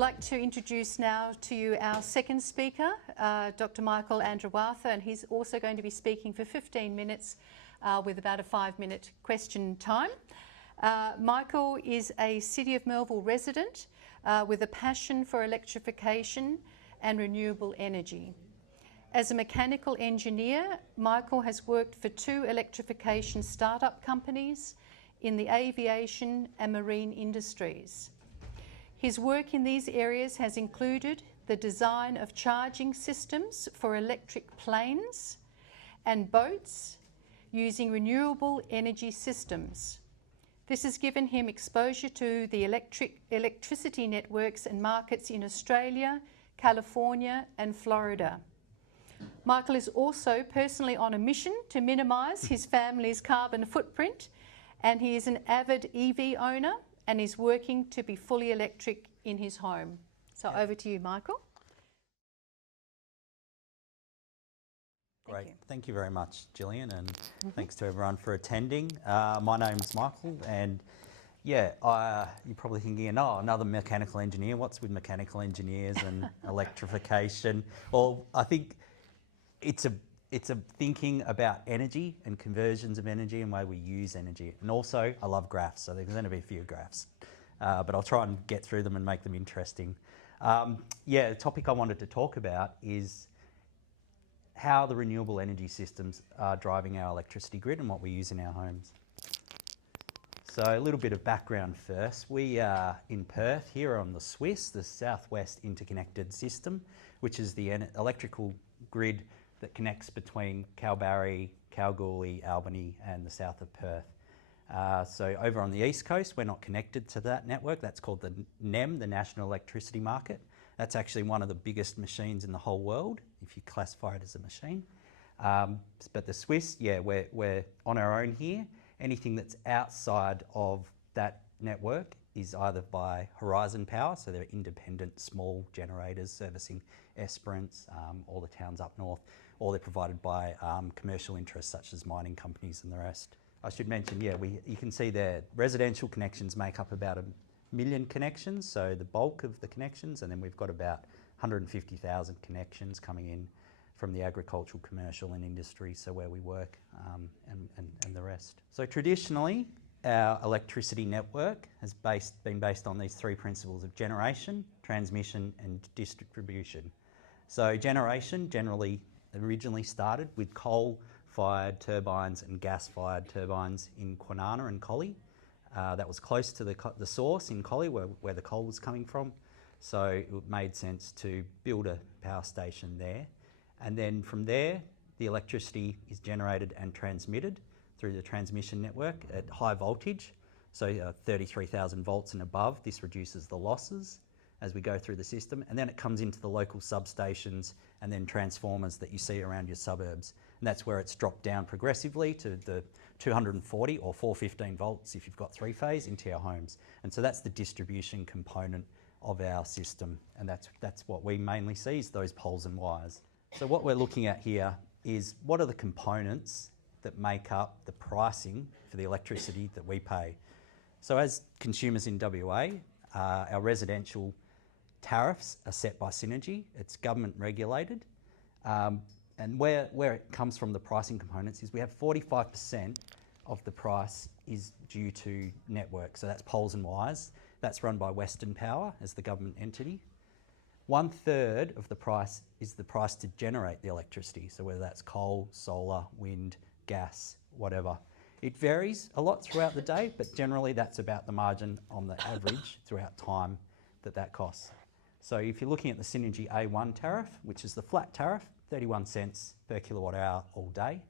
like to introduce now to you our second speaker, Dr. Michael Andrewartha, and he's also going to be speaking for 15 minutes with about a 5-minute question time. Michael is a City of Melville resident with a passion for electrification and renewable energy. As a mechanical engineer, Michael has worked for 2 electrification startup companies in the aviation and marine industries. His work in these areas has included the design of charging systems for electric planes and boats using renewable energy systems. This has given him exposure to the electricity networks and markets in Australia, California and Florida. Michael is also personally on a mission to minimise his family's carbon footprint, and he is an avid EV owner and is working to be fully electric in his home. So over to you, Michael. Great. Thank you very much, Gillian, and thanks to everyone for attending. My name's Michael, and yeah, you're probably thinking, oh, another mechanical engineer. What's with mechanical engineers and electrification? Well, I think it's a thinking about energy and conversions of energy and way we use energy. And also, I love graphs, so there's going to be a few graphs, but I'll try and get through them and make them interesting. The topic I wanted to talk about is how the renewable energy systems are driving our electricity grid and what we use in our homes. So a little bit of background first. We are in Perth here on the SWIS, the Southwest Interconnected System, which is the electrical grid that connects between Kalbarri, Kalgoorlie, Albany and the south of Perth. So over on the east coast, we're not connected to that network. That's called the NEM, the National Electricity Market. That's actually one of the biggest machines in the whole world, if you classify it as a machine. But the SWIS, yeah, we're on our own here. Anything that's outside of that network is either by Horizon Power, so they're independent small generators servicing Esperance, all the towns up north, or they're provided by commercial interests such as mining companies and the rest. I should mention, yeah, you can see there residential connections make up about 1 million connections, so the bulk of the connections, and then we've got about 150,000 connections coming in from the agricultural, commercial and industry, so where we work and the rest. So traditionally, our electricity network has been based on these 3 principles of generation, transmission and distribution. So generation generally originally started with coal-fired turbines and gas-fired turbines in Kwinana and Collie. That was close to the source in Collie where the coal was coming from, so it made sense to build a power station there. And then from there, the electricity is generated and transmitted through the transmission network at high voltage, so 33,000 volts and above. This reduces the losses as we go through the system, and then it comes into the local substations and then transformers that you see around your suburbs. And that's where it's dropped down progressively to the 240 or 415 volts if you've got 3-phase into your homes. And so that's the distribution component of our system, and that's what we mainly see is those poles and wires. So what we're looking at here is what are the components that make up the pricing for the electricity that we pay. So as consumers in WA, our residential tariffs are set by Synergy. It's government regulated. And where it comes from, the pricing components, is we have 45% of the price is due to network. So that's poles and wires. That's run by Western Power as the government entity. 1/3 of the price is the price to generate the electricity. So whether that's coal, solar, wind, gas, whatever. It varies a lot throughout the day, but generally that's about the margin on the average throughout time that costs. So if you're looking at the Synergy A1 tariff, which is the flat tariff, 31 cents per kilowatt hour all day.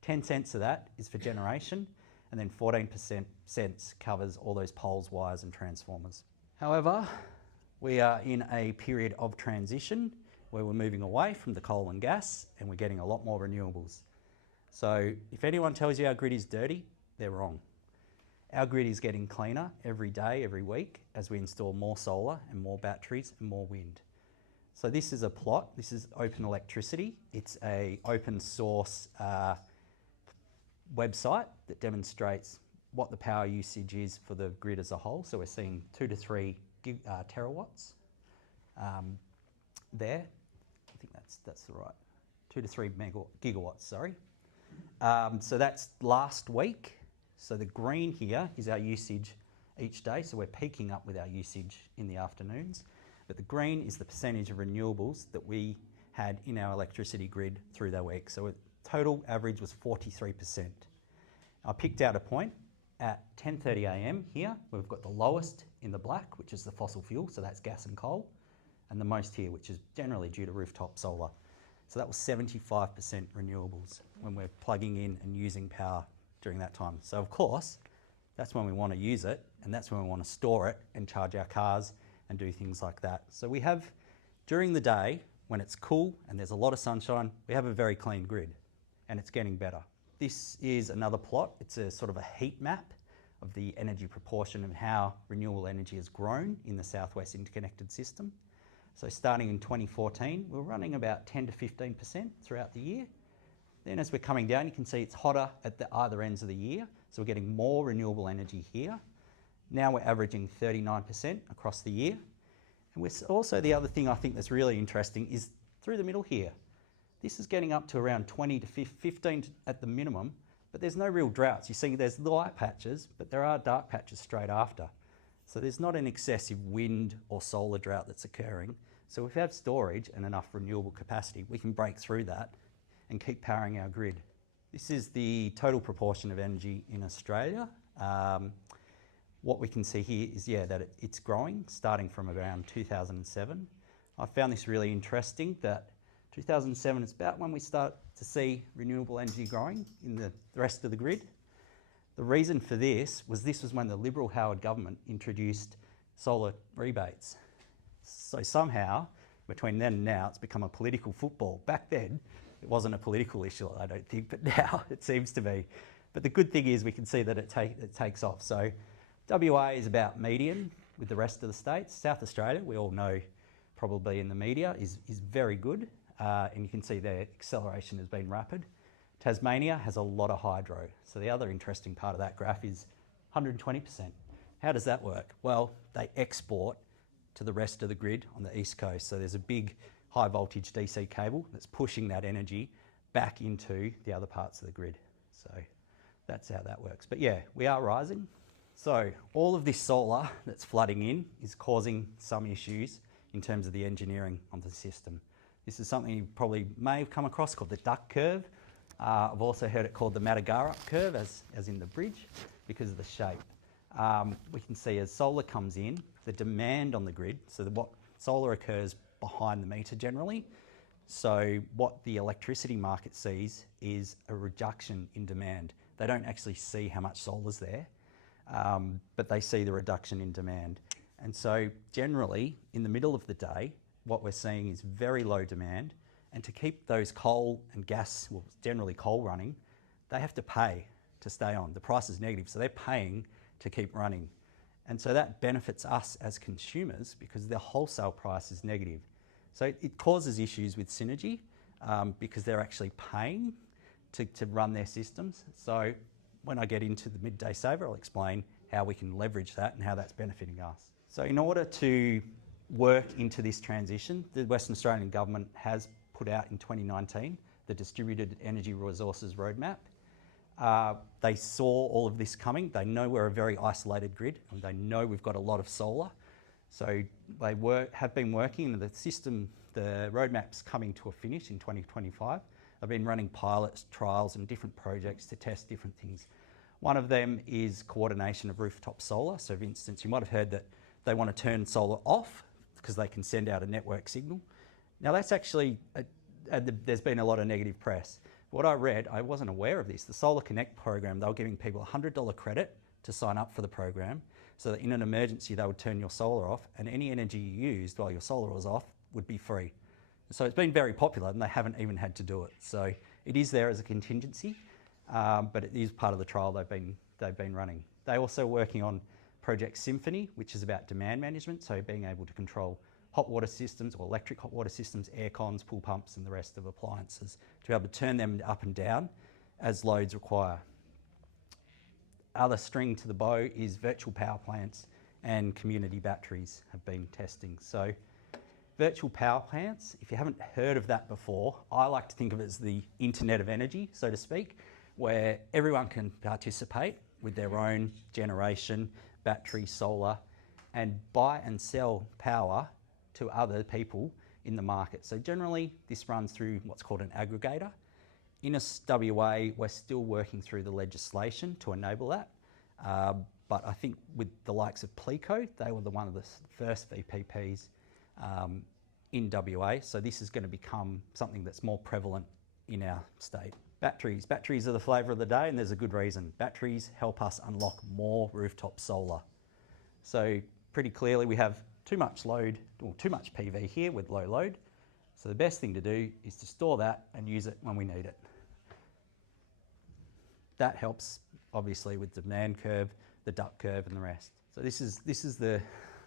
10 cents of that is for generation, and then 14% cents covers all those poles, wires and transformers. However, we are in a period of transition where we're moving away from the coal and gas and we're getting a lot more renewables. So if anyone tells you our grid is dirty, they're wrong. Our grid is getting cleaner every day, every week, as we install more solar and more batteries and more wind. So this is a plot. This is Open Electricity. It's an open source website that demonstrates what the power usage is for the grid as a whole. So we're seeing 2 to 3 terawatts there. I think that's the right 2 to 3 gigawatts. Sorry. So that's last week. So the green here is our usage each day. So we're peaking up with our usage in the afternoons. But the green is the percentage of renewables that we had in our electricity grid through the week. So total average was 43%. I picked out a point at 10:30 a.m. here. We've got the lowest in the black, which is the fossil fuel, so that's gas and coal, and the most here, which is generally due to rooftop solar. So that was 75% renewables when we're plugging in and using power during that time. So of course, that's when we want to use it, and that's when we want to store it and charge our cars and do things like that. So we have, during the day, when it's cool and there's a lot of sunshine, we have a very clean grid, and it's getting better. This is another plot. It's a sort of a heat map of the energy proportion and how renewable energy has grown in the Southwest Interconnected System. So starting in 2014, we're running about 10 to 15% throughout the year. Then as we're coming down, you can see it's hotter at the either ends of the year. So we're getting more renewable energy here. Now we're averaging 39% across the year. And we're also, the other thing I think that's really interesting is through the middle here. This is getting up to around 20 to 15 at the minimum, but there's no real droughts. You see there's light patches, but there are dark patches straight after. So there's not an excessive wind or solar drought that's occurring. So if we have storage and enough renewable capacity, we can break through that and keep powering our grid. This is the total proportion of energy in Australia. What we can see here is, that it's growing, starting from around 2007. I found this really interesting, that 2007 is about when we start to see renewable energy growing in the rest of the grid. The reason for this was when the Liberal Howard government introduced solar rebates. So somehow, between then and now, it's become a political football. Back then, it wasn't a political issue, I don't think, but now it seems to be. But the good thing is we can see that it takes off. So WA is about median with the rest of the states. South Australia, we all know probably in the media, is very good. And you can see their acceleration has been rapid. Tasmania has a lot of hydro. So the other interesting part of that graph is 120%. How does that work? Well, they export to the rest of the grid on the east coast. So there's a big high voltage DC cable that's pushing that energy back into the other parts of the grid. So that's how that works. But yeah, we are rising. So all of this solar that's flooding in is causing some issues in terms of the engineering of the system. This is something you probably may have come across called the duck curve. I've also heard it called the Matagarup curve, as in the bridge, because of the shape. We can see as solar comes in, the demand on the grid, so what solar occurs behind the meter generally. So what the electricity market sees is a reduction in demand. They don't actually see how much solar's there, but they see the reduction in demand. And so generally, in the middle of the day, what we're seeing is very low demand, and to keep those coal and gas, well, generally coal running, they have to pay to stay on. The price is negative, so they're paying to keep running. And so that benefits us as consumers because the wholesale price is negative. So it causes issues with Synergy because they're actually paying to run their systems. So when I get into the Midday Saver, I'll explain how we can leverage that and how that's benefiting us. So in order to work into this transition, the Western Australian Government has put out in 2019 the Distributed Energy Resources Roadmap. They saw all of this coming. They know we're a very isolated grid, and they know we've got a lot of solar. So they have been working, and the system, the roadmap's coming to a finish in 2025. They've been running pilot trials and different projects to test different things. One of them is coordination of rooftop solar. So for instance, you might have heard that they want to turn solar off because they can send out a network signal. Now that's actually, there's been a lot of negative press. What I read, I wasn't aware of this. The Solar Connect program, they were giving people a $100 credit to sign up for the program so that in an emergency they would turn your solar off, and any energy you used while your solar was off would be free. So it's been very popular, and they haven't even had to do it. So it is there as a contingency, but it is part of the trial they've been running. They're also working on Project Symphony, which is about demand management, so being able to control hot water systems or electric hot water systems, air cons, pool pumps, and the rest of appliances to be able to turn them up and down as loads require. Other string to the bow is virtual power plants and community batteries have been testing. So Virtual power plants, if you haven't heard of that before, I like to think of it as the internet of energy, so to speak, where everyone can participate with their own generation, battery, solar, and buy and sell power to other people in the market. So generally, this runs through what's called an aggregator. In WA, we're still working through the legislation to enable that. But I think with the likes of Plico, they were one of the first VPPs in WA. So this is going to become something that's more prevalent in our state. Batteries. Batteries are the flavour of the day, and there's a good reason. Batteries help us unlock more rooftop solar. So pretty clearly we have too much load, or too much PV here with low load. So the best thing to do is to store that and use it when we need it. That helps obviously with the demand curve, the duck curve and the rest. So this is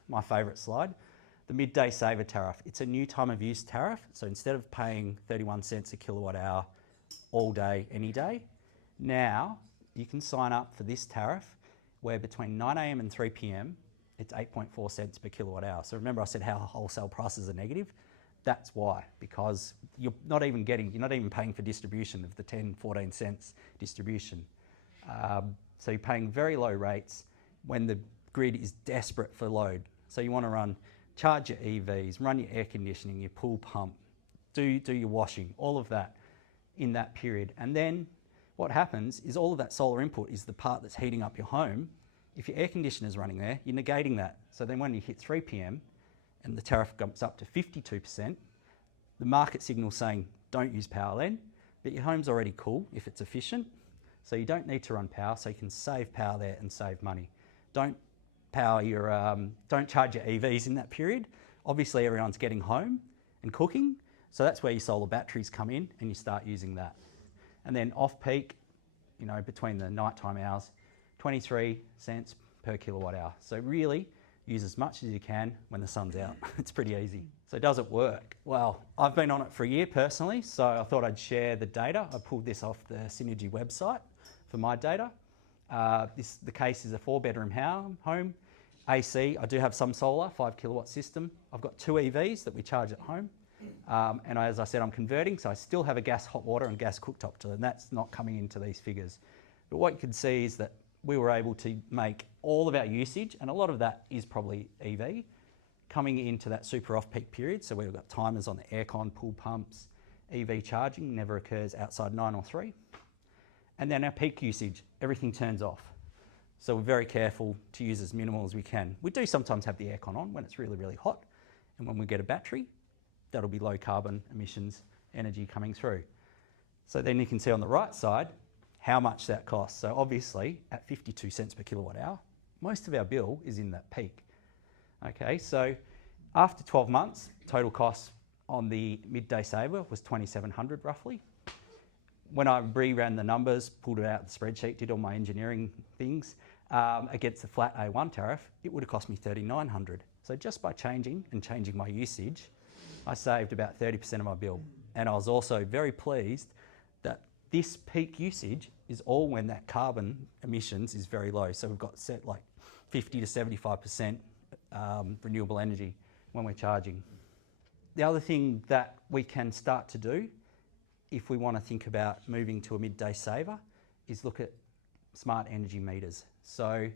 my favourite slide, the Midday Saver tariff. It's a new time of use tariff. So instead of paying 31 cents a kilowatt hour all day, any day, now you can sign up for this tariff where between 9 AM and 3 PM, it's 8.4 cents per kilowatt hour. So remember I said how wholesale prices are negative? That's why, because you're not even paying for distribution of the 10, 14 cents distribution. So you're paying very low rates when the grid is desperate for load. So you want to charge your EVs, run your air conditioning, your pool pump, do your washing, all of that in that period. And then what happens is all of that solar input is the part that's heating up your home. If your air conditioner's running there, you're negating that. So then when you hit 3 PM and the tariff jumps up to 52%, the market signal's saying don't use power then, but your home's already cool if it's efficient. So you don't need to run power, so you can save power there and save money. Don't charge your EVs in that period. Obviously everyone's getting home and cooking, so that's where your solar batteries come in and you start using that. And then off peak, between the nighttime hours, 23 cents per kilowatt hour. So really use as much as you can when the sun's out. It's pretty easy. So does it work? Well, I've been on it for a year personally, so I thought I'd share the data. I pulled this off the Synergy website for my data. The case is a 4-bedroom home, AC. I do have some solar, 5 kilowatt system. I've got 2 EVs that we charge at home. And as I said, I'm converting, so I still have a gas hot water and gas cooktop to it, and that's not coming into these figures. But what you can see is that we were able to make all of our usage, and a lot of that is probably EV, coming into that super off-peak period. So we've got timers on the aircon, pool pumps, EV charging never occurs outside 9 or 3. And then our peak usage, everything turns off. So we're very careful to use as minimal as we can. We do sometimes have the aircon on when it's really, really hot. And when we get a battery, that'll be low carbon emissions energy coming through. So then you can see on the right side how much that costs. So obviously at 52 cents per kilowatt hour, most of our bill is in that peak. Okay, so after 12 months, total cost on the Midday Saver was $2,700 roughly. When I reran the numbers, pulled it out the spreadsheet, did all my engineering things, against the flat A1 tariff, it would have cost me $3,900. So just by changing my usage, I saved about 30% of my bill. And I was also very pleased that this peak usage is all when that carbon emissions is very low. So we've got set like 50 to 75% renewable energy when we're charging. The other thing that we can start to do if we want to think about moving to a midday saver is look at smart energy meters. So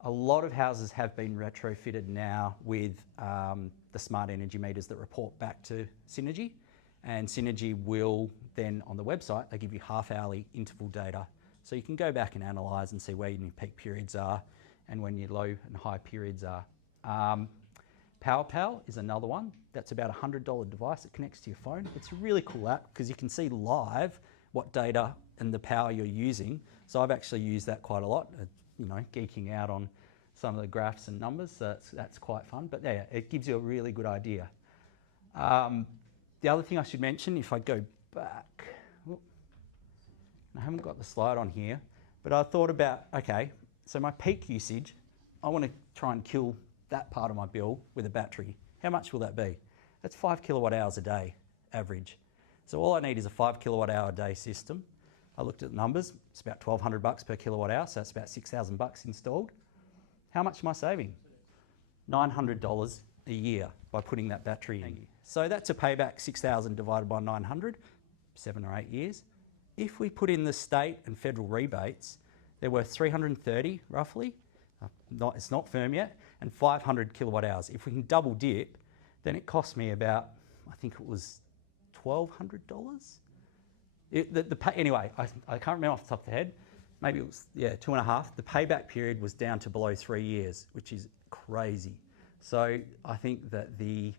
a lot of houses have been retrofitted now with the smart energy meters that report back to Synergy, and Synergy will then on the website, they give you half-hourly interval data. So you can go back and analyse and see where your peak periods are and when your low and high periods are. PowerPal is another one. That's about a $100 device that connects to your phone. It's a really cool app because you can see live what data and the power you're using. So I've actually used that quite a lot, geeking out on some of the graphs and numbers. So that's quite fun. But yeah, it gives you a really good idea. The other thing I should mention, if I go back, I haven't got the slide on here, but I thought about, okay, so my peak usage, I want to try and kill that part of my bill with a battery. How much will that be? That's 5 kilowatt hours a day average. So all I need is a 5 kilowatt hour a day system. I looked at the numbers, it's about $1,200 per kilowatt hour, so that's about $6,000 installed. How much am I saving? $900 a year by putting that battery in. So that's a payback, 6,000 divided by 900, 7 or 8 years. If we put in the state and federal rebates, they're worth 330 roughly, it's not firm yet, and 500 kilowatt hours. If we can double dip, then it cost me about, I think it was $1,200. Anyway, I can't remember off the top of the head. Maybe it was, 2.5. The payback period was down to below 3 years, which is crazy. So I think that the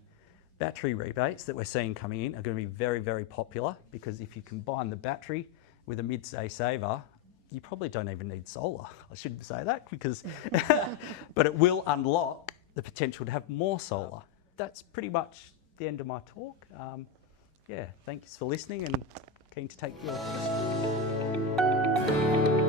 battery rebates that we're seeing coming in are going to be very, very popular, because if you combine the battery with a midday saver, you probably don't even need solar. I shouldn't say that, because, but it will unlock the potential to have more solar. That's pretty much the end of my talk. Thanks for listening, and keen to take your questions.